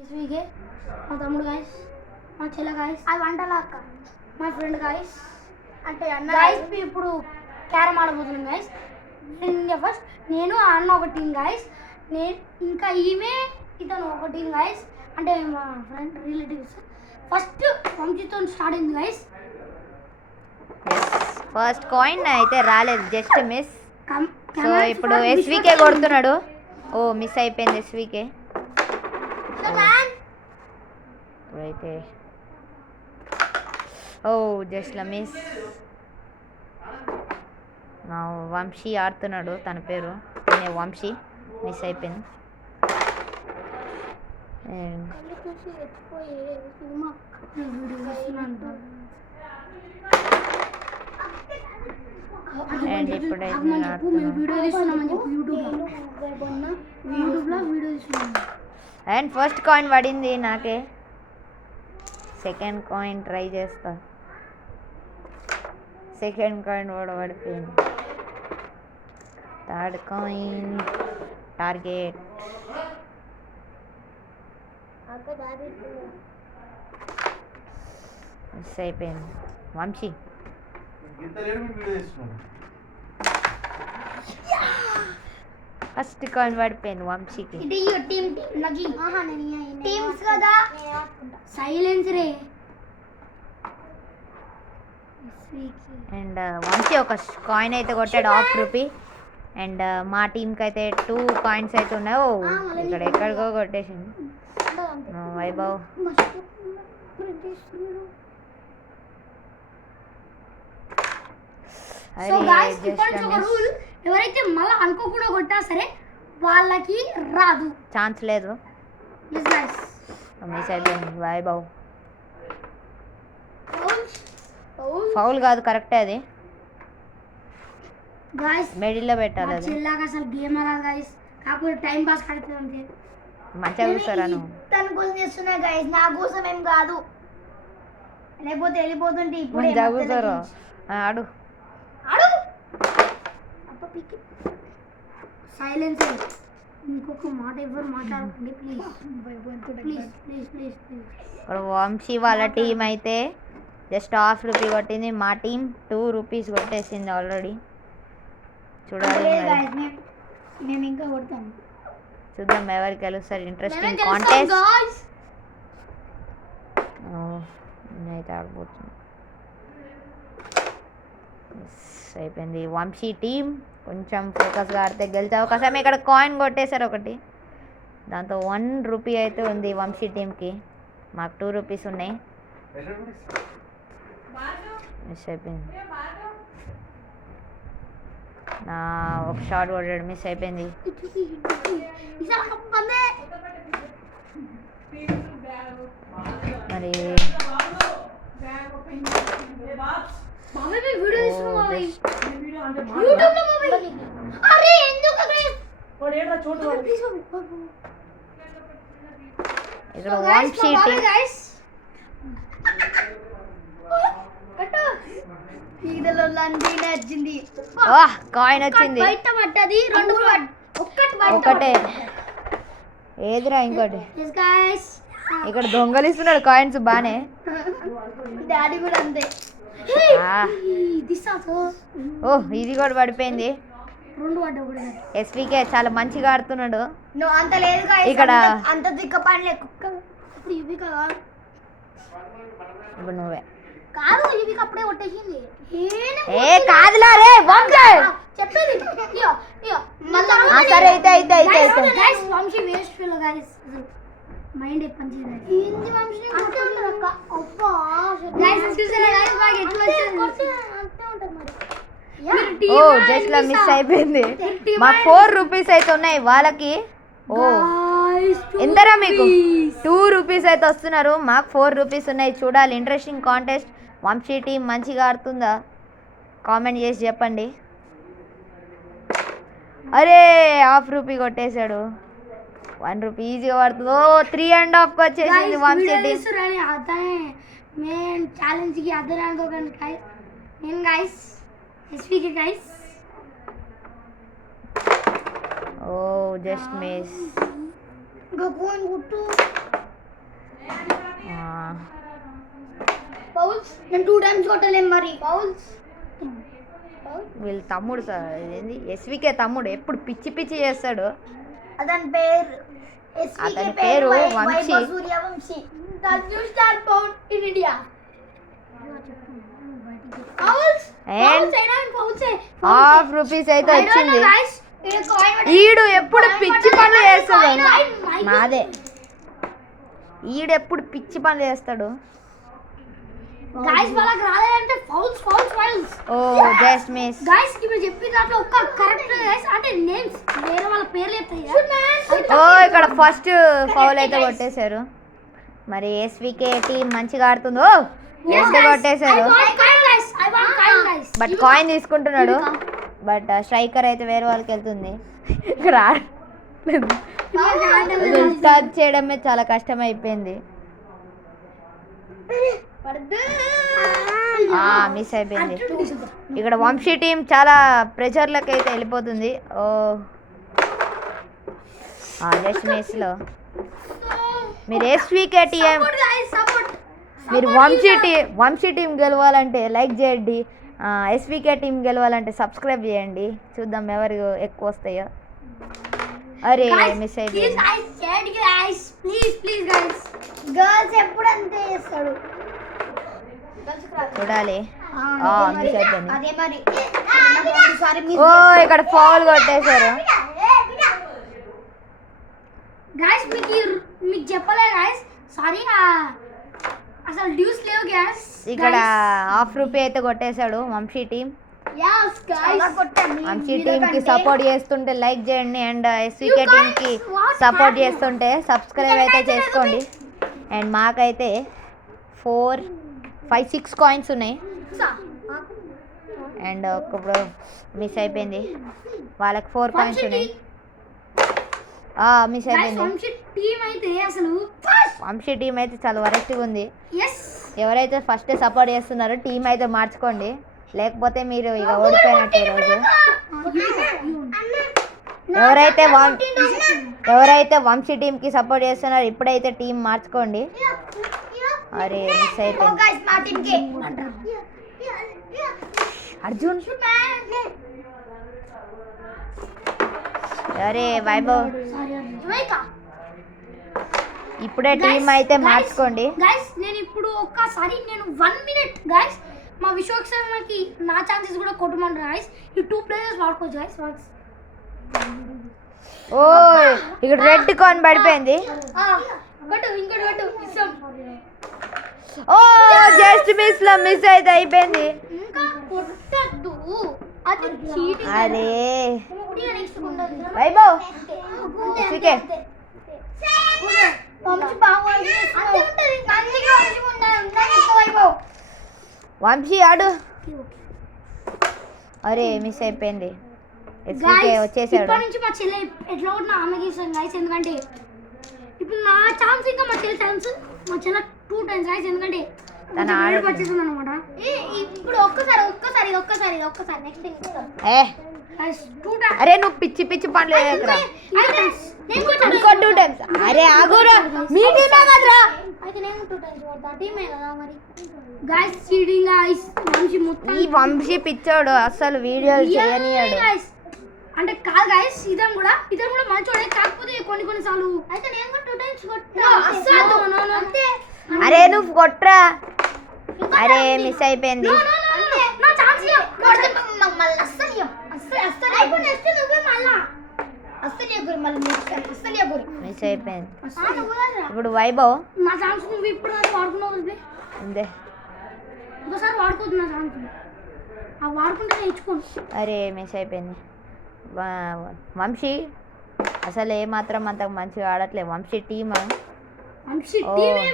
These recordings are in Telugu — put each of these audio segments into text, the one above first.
ఎస్వికే మా తమ్ముడు గాయస్, మా చెల్ల గాయస్, అది వంటల అక్క, మా ఫ్రెండ్ గాయస్, అంటే అన్న గాయస్. ఇప్పుడు క్యారమ్ ఆడబోతున్నాం గాయస్. ఇండియా ఫస్ట్ నేను అన్న ఒక టీం గాయస్, నేను ఇంకా ఈమె ఇతను ఒక టీం గాయస్, అంటే మా ఫ్రెండ్ రిలేటివ్స్. ఫస్ట్ వంశీతో స్టార్ట్ అయింది గాయస్. ఫస్ట్ కాయిన్ అయితే రాలేదు, జస్ట్ మిస్. సో ఇప్పుడు ఎస్వికే కొడుతున్నాడు. ఓ మిస్ అయిపోయింది ఎస్వికే. ఇప్పుడైతే ఓ జస్ట్ మిస్. వంశీ ఆడుతున్నాడు, తన పేరు వంశీ. మిస్ అయిపోయింది. అండ్ ఇప్పుడైతే అండ్ ఫస్ట్ కాయిన్ పడింది నాకే. సెకండ్ కాయిన్ ట్రై చేస్తా. సెకండ్ కాయిన్ కూడా పడిపోయింది. Third coin target. మిస్ అయిపోయింది వంశీ. ఫస్ట్ కాయిన్ పడిపోయింది వంశీకి. అండ్ వంశీ ఒక కాయిన్ అయితే కొట్టాడు, ₹1. అండ్ మా టీంకి అయితే 2 కాయిన్స్ అయితే ఉన్నాయి. ఇక్కడ ఎక్కడికో కొట్టేసింది వైభవ్. ఎవరైతే మళ్ళీ అనుకోకుండా కొట్టా సరే వాళ్ళకి రాదు, ఛాన్స్ లేదు. మిస్ అయిపోయింది వైభవ్. ఫౌల్ కాదు, కరెక్టే అది. మిడిల్లో పెట్టాలి. అది అసలు గేమ్ గాయస్, కాకపోతే టైం పాస్ కడుతుంది అంతే. మంచిగా చూస్తారా నువ్వు? తన కోసం చేస్తున్నా గాయస్, నా కోసం ఏం కాదు. లేకపోతే వెళ్ళిపోతుంటే ఇప్పుడు చదువుతారు. ఆడు ఆడు సైలెన్స్. ఇంకొక మాట ఎవరు మాట్లాడకండి ప్లీజ్. ఇక్కడ వంశీ వాళ్ళ టీం అయితే జస్ట్ ₹1 కొట్టింది. మా టీం ₹2 కొట్టేసింది ఆల్రెడీ. చూడాలి, మేము ఇంకా కొడతాం. చూద్దాం ఎవరికి గెలుస్తారు. ఇంట్రెస్టింగ్ కాంటెస్ట్ అయితే ఆడబోతుంది. అయిపోయింది. వంశీ టీం కొంచెం ఫోకస్గా ఆడితే గెలిచే అవకాశం. ఇక్కడ కాయిన్ కొట్టేశారు ఒకటి, దాంతో ₹1 అయితే ఉంది వంశీ టీంకి. మాకు ₹2 ఉన్నాయి. మిస్ అయిపోయింది. నా ఒక షాట్ కొట్టాడు, మిస్ అయిపోయింది. మరి ఇక్కడ వంశీ టీం కాయిన్ వచ్చింది. ఒకటే ఏదిరా ఇంకోటి. ఇక్కడ దొంగలిస్తున్నాడు కాయిన్స్ బానే. ఓహ్ ఇది కూడా పడిపోయింది. ఎస్వికే చాలా మంచిగా ఆడుతున్నాడు. ఇక్కడ ఇప్పుడు నువ్వే కాదు, ఇవి అప్పుడే కొట్టేసింది. ఏ కాదులా రే వంశీ చెప్పేది. సరే అయితే అయితే అయితే guys, Vamshi waste fellow guys, mind పనిచేయదు. ఏంది వంశీ కొట్టలేదు అక్క. అబ్బా గైస్ చూసారా గైస్, బాగా ఎట్లా వచ్చింది. అంతే ఉంటది మరి. ఓ జస్ట్ లా మిస్ అయిపోయింది. మా ₹4 అయితే ఉన్నాయి వాళ్ళకి. ఓ ఎంతరా మీకు? ₹2 అయితే వస్తున్నారు, మాకు ₹4 ఉన్నాయి. చూడాలి, ఇంట్రెస్టింగ్ కాంటెస్ట్. వంశీ టీం మంచిగా ఆడుతుందా? కామెంట్ చేసి చెప్పండి. అరే ₹1 కొట్టేశాడు. ₹1 ఈజీగా పడుతుంది. ఓ 3.5 వచ్చేసింది వంశీ టీం. మెయిన్ ఛాలెంజ్కి అద్దరు అనుకోకండి గైస్. నేను గైస్ ఎస్వికే గైస్. ఓ just miss. Go and go to fouls నేను 2 టైమ్స్ కొట్టలేం మరి ఫౌల్స్ వీళ్ళ తమ్ముడు ఏంది ఎస్వికే తమ్ముడు ఎప్పుడు పిచ్చి పిచ్చి చేస్తాడు. అతని పేరు అతని పేరు Vamshi. Suryavanshi the new star bound in India. Fouls And fouls ₹1 అయితే వచ్చింది. ఈడు ఎప్పుడు పిచ్చి పనులు చేస్తాడు. మాదే ఈడు ఎప్పుడు పిచ్చి పనులు చేస్తాడు. గైస్ వాళ్ళకి రాలేదంటే ఫౌల్స్ ఫౌల్స్ ఫౌల్స్. ఓ జస్ట్ మిస్. గైస్ ఇప్పుడు చెప్పిన దాంట్లో ఒక్క కరెక్ట్ గైస్ అంటే నేమ్స్ వేరే వాళ్ళ పేర్లు చెప్తాయి. ఓ ఇక్కడ ఫస్ట్ ఫౌల్ అయితే కొట్టేశారు. మరి ఎస్వికే టీం మంచిగా ఆడుతుందో ఎంత కొట్టేశారు. బట్ కాయిన్ తీసుకుంటున్నాడు. బట్ స్ట్రైకర్ అయితే వేరే వాళ్ళకి వెళ్తుంది. ఇక్కడ టచ్ చేయడమే చాలా కష్టం అయిపోయింది. మిస్ అయిపోయింది. ఇక్కడ వంశీ టీం చాలా ప్రెషర్లకు అయితే వెళ్ళిపోతుంది. ఓ జస్ట్ మిస్ లో మీరు ఎస్వికే టీం మీరు వంశీ టీం గెలవాలంటే లైక్ చేయండి. ఎస్వికే టీం గెలవాలంటే సబ్స్క్రైబ్ చేయండి. చూద్దాం ఎవరు ఎక్కువ వస్తాయో. అరే మిస్ అయిపోయింది. చూడాలి. మిస్ అయిపోయింది. ఓ ఇక్కడ ఫౌల్ కొట్టేశారు. గైస్ మీకు చెప్పలే గైస్ సారీ అసలు డ్యూస్ లేవు గైస్. ఇక్కడ ₹1 అయితే కొట్టేశాడు వంశీ టీం. వంశీ టీం కి సపోర్ట్ చేస్తుంటే లైక్ చేయండి. అండ్ ఎస్వికే టీం కి సపోర్ట్ చేస్తుంటే సబ్స్క్రైబ్ అయితే చేసుకోండి. అండ్ మాకైతే 4, 5, 6 కాయిన్స్ ఉన్నాయి. అండ్ ఇప్పుడు మిస్ అయిపోయింది. వాళ్ళకి 4 కాయిన్స్ ఉన్నాయి. మిస్ అయిపోయింది. వంశీ టీం అయితే చాలా వరస్ట్గా ఉంది. ఎవరైతే ఫస్ట్ సపోర్ట్ చేస్తున్నారో టీం అయితే మార్చుకోండి, లేకపోతే మీరు ఇక ఓడిపోయినట్టు ఈరోజు. ఎవరైతే వంశీ టీంకి సపోర్ట్ చేస్తున్నారో ఇప్పుడైతే టీం మార్చుకోండి. అరే మిస్ అయిపోయింది. అర్జున్ అరే వైభవ్ ఇప్పుడే టీం అయితే మార్చుకోండి. గైస్ నేను ఇప్పుడు ఒక్కసారి 1 మినిట్ గైస్ మా విశ్వక్ శర్మకి నా ఛాన్సెస్ కూడా కొట్టమంటారు గైస్. ఈ 2 ప్లేయర్స్ వాడుకోవచ్చు గైస్. ఓ ఇక్కడ రెడ్ కాయిన్ పడిపోయింది. ఇంకోటి ఓ జస్ట్ మిస్ లో మిస్ అయితే అయిపోయింది. ఇంకా కొట్టద్దు అది చీటింగ్. అరే వైభవ్ ఓకే వంశీ ఆడు. అరే మిస్ అయిపోయింది. వచ్చేసాడు. ఇప్పటి నుంచి మా చెల్లె ఎట్లా కూడా ఆమెకి ఇస్తాను గైస్. ఎందుకంటే ఇప్పుడు నా ఛాన్స్ ఇంకా మా చెల్లె ఛాన్స్ మా చెల్లె 2 టైమ్స్ గైస్. ఎందుకంటే వచ్చేసింది అనమాట. ఇప్పుడు ఒక్కసారి నెక్స్ట్ అరే నువ్వు పిచ్చి పిచ్చి పనులు ఇంకో 2 టైమ్స్. అరే ఆగురా మీ టీమే కదరా. అయితే నేను 2 టైమ్స్ కొడతా టీమే కదా మరి. Guys cheating guys. వంశీ మొత్తం ఈ వంశీ పిచ్చోడు అసలు వీడియోలు చేయనియాడు. అంటే కాదు గైస్ ఇతను కూడా మంచోడే. కాకపోతే కొన్ని సార్లు అయితే నేను కూడా 2 టైమ్స్ కొట్టా. అంతే. అరే నువ్వు కొట్రా. అరే మిస్ అయిపోయింది. నా ఛాన్స్ మళ్ళీ అస్సలు మిస్ అయిపోయింది. ఇప్పుడు వైభవ్ నా ఛాన్స్ నువ్వు ఇప్పుడు వాడుకున్నావు అంతే. ఇంకోసారి వాడుకోవద్దు నా ఛాన్స్. వాడుకుంటే నేర్చుకోండి. అరే మిస్ అయిపోయింది. వంశీ అసలు ఏమాత్రం అంత మంచిగా ఆడట్లేదు. వంశీ టీమ్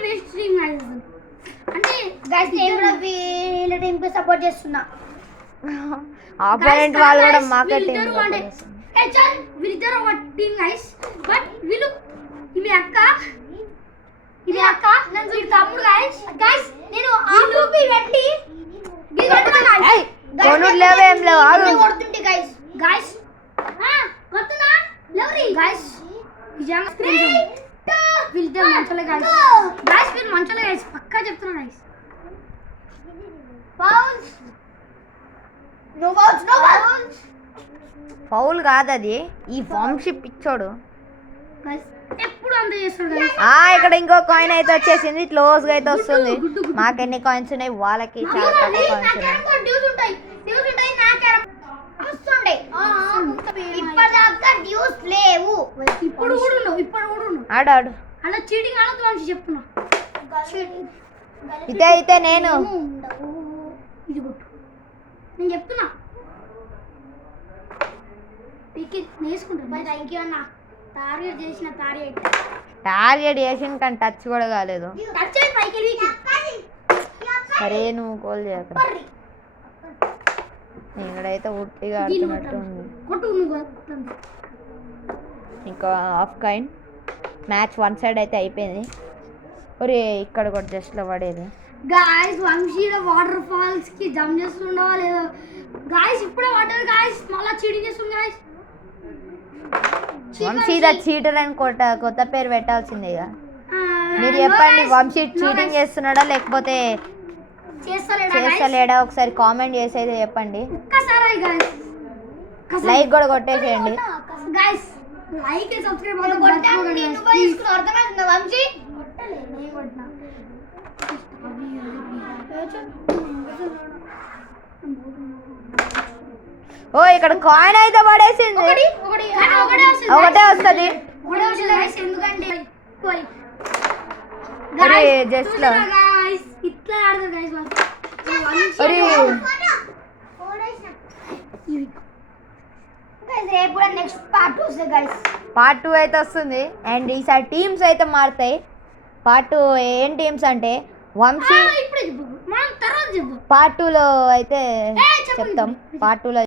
వేస్ట్ టీమ్ అంటే గైస్ నేను కూడా వీళ్ళ టీమ్ కి సపోర్ట్ చేస్తున్నా. ఆపోనెంట్ వాళ్ళు కూడా మాకే టీమ్ వీళ్ళిద్దరు ఒక టీమ్ గైస్. బట్ వీళ్ళు ఇది అక్క నన్ను వీడి తమ్ముడు గైస్. నేను ₹1 పెట్టి లేవేం లేవు కొడుతుంటే గైస్ కొడుతున్నా లవరీ గైస్. వీళ్ళిద్దరు మంచోలే గైస్. వీళ్ళు మంచోలే గైస్ పక్కా చెప్తున్నా guys. Fouls no fouls no fouls foul కాదు అది, ఈ వంశీ పిచ్చోడు. ఎప్పుడు అంత చేస్తాడు guys. ఇక్కడ ఇంకో కాయిన్ అయితే వచ్చేసింది, క్లోజ్ గా అయితే వస్తుంది. మాకు ఎన్ని కాయిన్స్ ఉన్నాయి, వాళ్ళకి చాలా తక్కువ కాయిన్స్ ఉన్నాయి. డ్యూస్ ఉంటాయి నా క్యారం వస్తుండే. ఇప్పటిదాకా డ్యూస్ లేవు, ఇప్పుడు కూడా ఉండవు. ఆడాడు అలా చీటింగ్ ఆడదు అని చెప్తున్నా. అయితే నేను ఇది కొట్టు, నేను చెప్తున్నా. పీకి నేర్చుకుంటా. థ్యాంక్ యూ అన్న. టార్గెట్ చేసిన టార్గెట్ చేసిన కానీ టచ్ కూడా కాలేదు. టచ్ అయ్యి పైకి వెళ్ళి సరే నువ్వు గోల్ చేయక, ఇక్కడైతే ఉట్టిగా ఆడుతున్నట్టు ఉంది. కొట్టు నువ్వు. ఇంకా half coin. Match one side అయితే అయిపోయింది. ఒరే ఇక్కడ కూడా జస్ట్లో పడేది. గాయస్ వంశీలో వాటర్ ఫాల్స్ కి జంప్ చేస్తుండవా లేదా గాయస్? ఇప్పుడే వాటర్ గాయస్ మళ్ళీ చీటింగ్ చేస్తుంది గాయస్. వంశీ ద చీటర్ అని కొత్త పేరు పెట్టాల్సిందే ఇక. మీరు చెప్పండి, వంశీ చీటింగ్ చేస్తున్నాడా లేకపోతే చేస్తలేడా? ఒకసారి కామెంట్ చేసి అయితే చెప్పండి. లైక్ కూడా కొట్టేసేయండి. లైక్ సబ్స్క్రైబ్ ఓ ఇక్కడ కాయిన్ అయితే పడేసింది. ఒకటే వస్తుంది జస్ట్ లో. ఇట్లా ఆడతారు రేపు కూడా నెక్స్ట్ పార్ట్ వస్తుంది గైస్. పార్ట్ 2 అయితే వస్తుంది. అండ్ ఈసారి టీమ్స్ అయితే మారుతాయి. పార్ట్ 2 ఏం టీమ్స్ అంటే వంశీ. పార్ట్ 2లో అయితే చెప్తాం. పార్ట్ 2లో